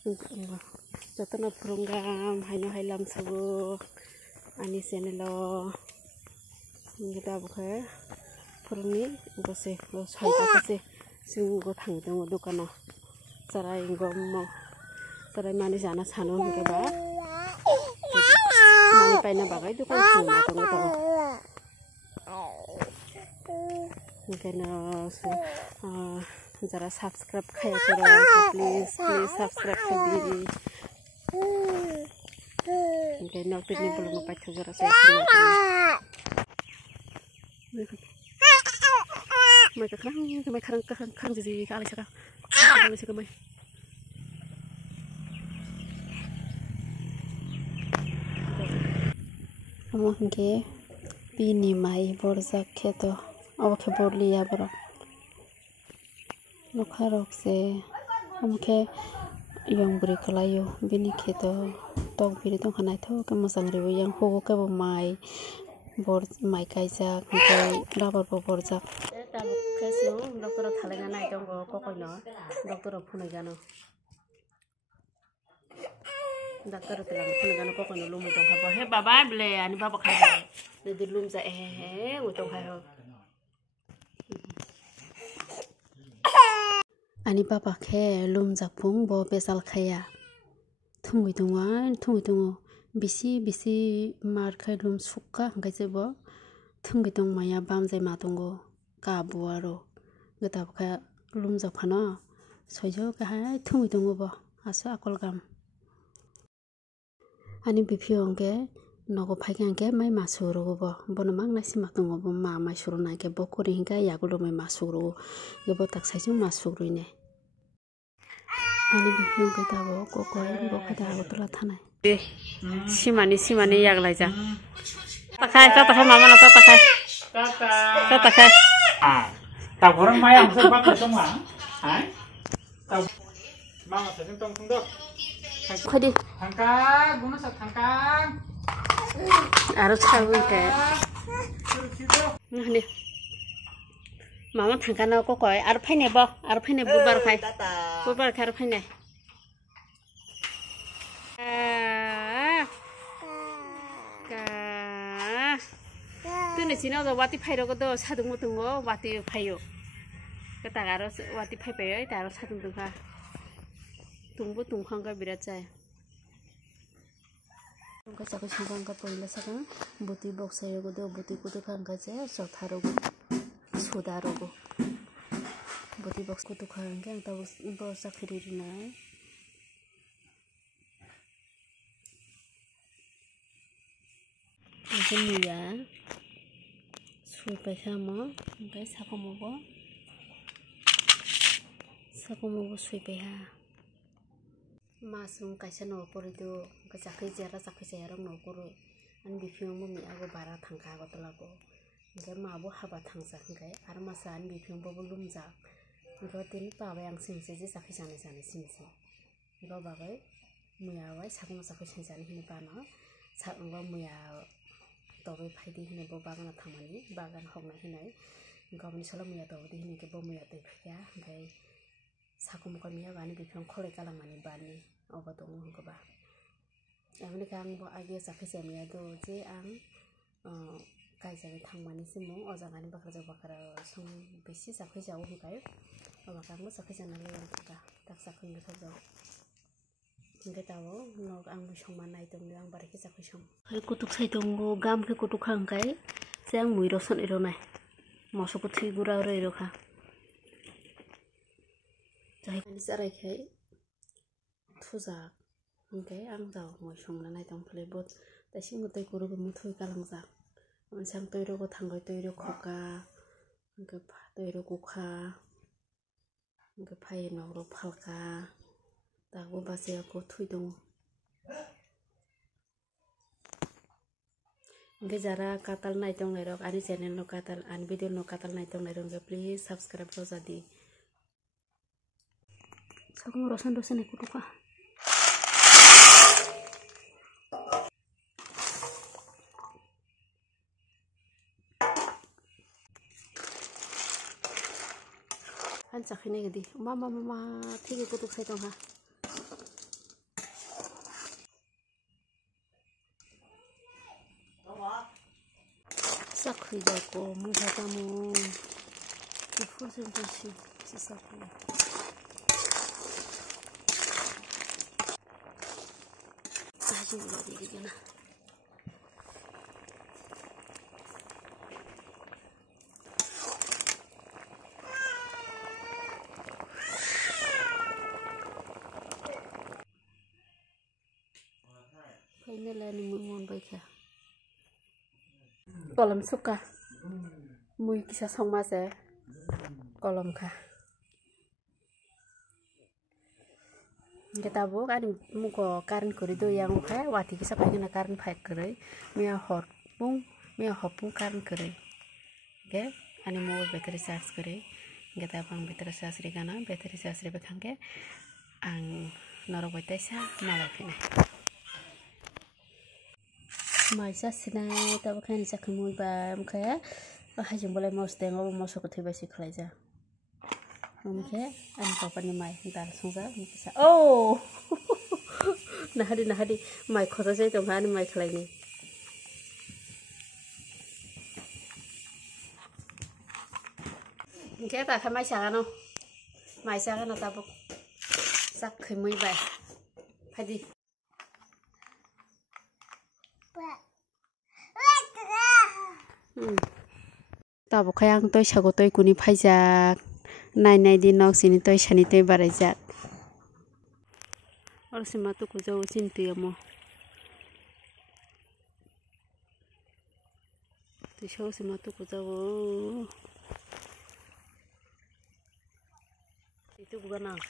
Jotana program haino hailam sabu ani channel kita buka perni gose saita kase singo thangdong dukano sarai gommo sarai mani jana sano hingke ba mani paina bagai dukan thangma tongo tongo hingkeno jara subscribe khaya koro please subscribe khaidi hingke notifikasi belum paitho jara mai kerang jadi kali sekarang mai kamu hingke bini mai borjak keto awake borliya boro nokharok se amke yang beri kelayu bini keto tok biri tong khanai tho ke mosang ribo yang hogo ke bo mai bor mai kaijak hingke rabar bo borjak tabu kesu doktor thalenga nai tongo kokoino doktor phunigano doctor telang phunigano kokoino lumui tong habo he baba ble ani baba khai de lumja he utong khai ho ani baba khe lumjak phung bo besal khaya thungui tungo bisi mar khai lum sukka hangkai jebo thungui tong maya bamjai ma tongo ka buaro geta kha lumjak phano soijo ka hai thungui tongo bo asa akol gam ani biphiongke nogo phaikangke mai masuro bo bono mangnai sima tongo bo ma mai suru na ke bokori hingka yagulo mai masuro gebo tak saiju masuruine ani biphiongke tabo kokoi bokata agotla thanai simani yaglaija takai mama na takai tao có răng mai không sao bắt được không hả? Hả? Tao mang một sợi tông không được. Khoai đi. Thằng cá, bún nó sạch thằng cá. Aro sao cái. Đi. Mama thằng cá nó có coi aro phai này bubar khai aro phai này. Tune sino do wati phai ro do sadung tungo wati phayo kata garo wati phai pe taro sadung tungkha tungbu tungkhang ka birat chai tungka chako singkang ka poila saka buti box ayo go do buti kudu khang ka che sotharo go sudaro go buti box kudu khang ka ta bo sakhiri nai ini ya sui paisa mo hingkai sakomobo sui paiha masung kaisa no porido jakhi jara no poro an biphiong mo mi ago bara thangka agotlago hingkai mabo haba thangsa hingkai ar masa an biphiong bo lumja hingkai tin pabai ang singse je jakhi jane singse hingkai babai muya wai sakomo jakhi singjani hini pano sakongba muya tobe phaidi hine bo bagan thamani bagan hokna hinai gabni sala muya tobdi hine ke bo muya tei phya hingkai sakum kamiya bani biphiong kholai kalamani bani obo tongo hingkoba amni kang bo age sakhi samiya do je ang kaijani thangmani simo ojagani bakra sung besi sakhi jaw hingkai oba kang bo sakhi jana leyan thaka tak sakhi ngthok jaw hingkai tabo nog ang songman nai tongdo ang bareke sakhi song hai kutuk sai tongo gam ke kutuk khangkai je ang mui roson ero nai mosoko thi gura ro ero kha jai ani sarai khai thujak hingkai ang jaw moi songna nai tong phale bot taisi ngotoi kuru bo muthui kalangjak sang toiro go thangai toiro khoka hingkai toiro kukha hingkai phai nogro phalka tago base ko thui dong hingke jara katal nai tong nai rok ani channel no katal ani video no katal nai tong nai rok please subscribe ro jadi sakung rosan dosen aku tuka an sakhine gedi mama thige kutuk sai tong ha Tidak kok, mudah kamu. Itu sih sisaku. Aja lagi gimana? Ini lah ni muan baik ya. Kolam suka. Mui kisah song mas ya. Kolam kah. Kita buka kan muka karin kuri tu yang muka wati kisah pengen karin pakai kuri. Mia hot pun karin kuri. Oke, ani mau bateri charge kuri. Kita bang bateri charge di kanan, bateri charge di belakang ke. Ang naruh bateri sah malah kene. Maisa sinai tapi kan bisa kemui bam kayak hajim boleh mau setengah mau sok tiba sih kalau aja oke an papa ni mai ntar sungsa bisa oh nah hadi mai kota saya tuh kan mai kalau ini oke tak kan mai sangat no mai sangat no tapi sak kemui bam hadi Tabo kayang toy sago toy kuni phaijak nai di nok sini toy sani toy baraijak or sima tu kujo chintu amo tu show sima tu kujo itu bukan ang